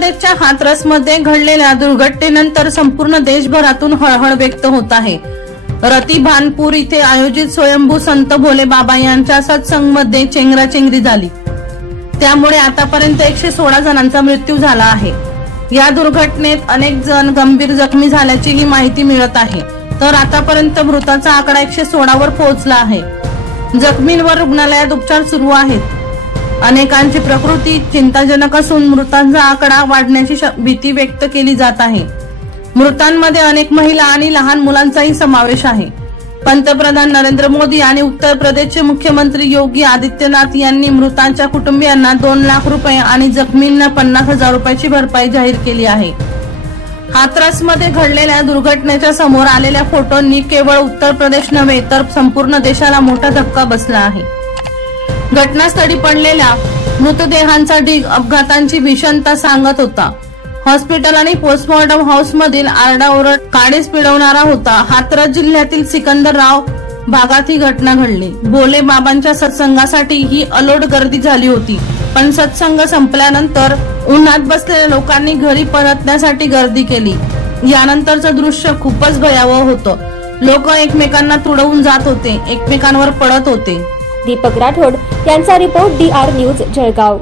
प्रदेशच्या हाथरसमध्ये घडलेल्या दुर्घटनेनंतर संपूर्ण देशभरातून हळहळ व्यक्त होत आहे। रतिभानपूर इथे आयोजित स्वयंभू संत भोले बाबा यांच्या सत्संगमध्ये चेंगराचेंगरी झाली। त्यामुळे आतापर्यंत 116 जणांचा मृत्यू झाला आहे। या दुर्घटनेत अनेक जण गंभीर जखमी झाल्याचीही माहिती मिळत आहे। तर आतापर्यंत मृतांचा आकडा 116 वर पोहोचला आहे। जखमींवर रुग्णालयात उपचार सुरू आहेत। अनेकांची प्रकृती चिंताजनक असून मृतांचा आकडा वाढण्याची भीती व्यक्त केली जात आहे। मृतांमध्ये अनेक महिला आणि लहान मुलांचाही समावेश आहे। पंतप्रधान नरेंद्र मोदी आणि उत्तर प्रदेशचे मुख्यमंत्री योगी आदित्यनाथ यांनी मृतांच्या कुटुंबियांना 2 लाख रुपये आणि जखमींना 50,000 रुपयाची भरपाई जाहीर केली आहे। हाथरसमध्ये घडलेल्या दुर्घटनेच्या समोर आलेल्या फोटोंनी केवळ उत्तर प्रदेश नव्हे तर संपूर्ण देशाला मोठा धक्का बसला आहे। घटनास्थळी पडलेल्या मृतदेहांचा ढीग अपघातांची भीषणता सांगत होता। हॉस्पिटल आणि पोस्टमॉर्टम हाऊस मधील आरडाओरड काळीज पिळवणारा होता। हाथरस जिल्ह्यातील सिकंदराव भागात ही घटना घडली। भोले बाबांच्या सत्संगासाठी ही अलोट गर्दी झाली होती, पण सत्संग संपल्यानंतर उन्हात बसलेल्या लोकांनी घरी परतण्यासाठी गर्दी केली। यानंतरचं दृश्य खूपच भयावह होतं। लोक एकमेकांना तुडवून जात होते, एकमेकांवर पडत होते। दीपक राठोड यांचा रिपोर्ट DR न्यूज जळगाव।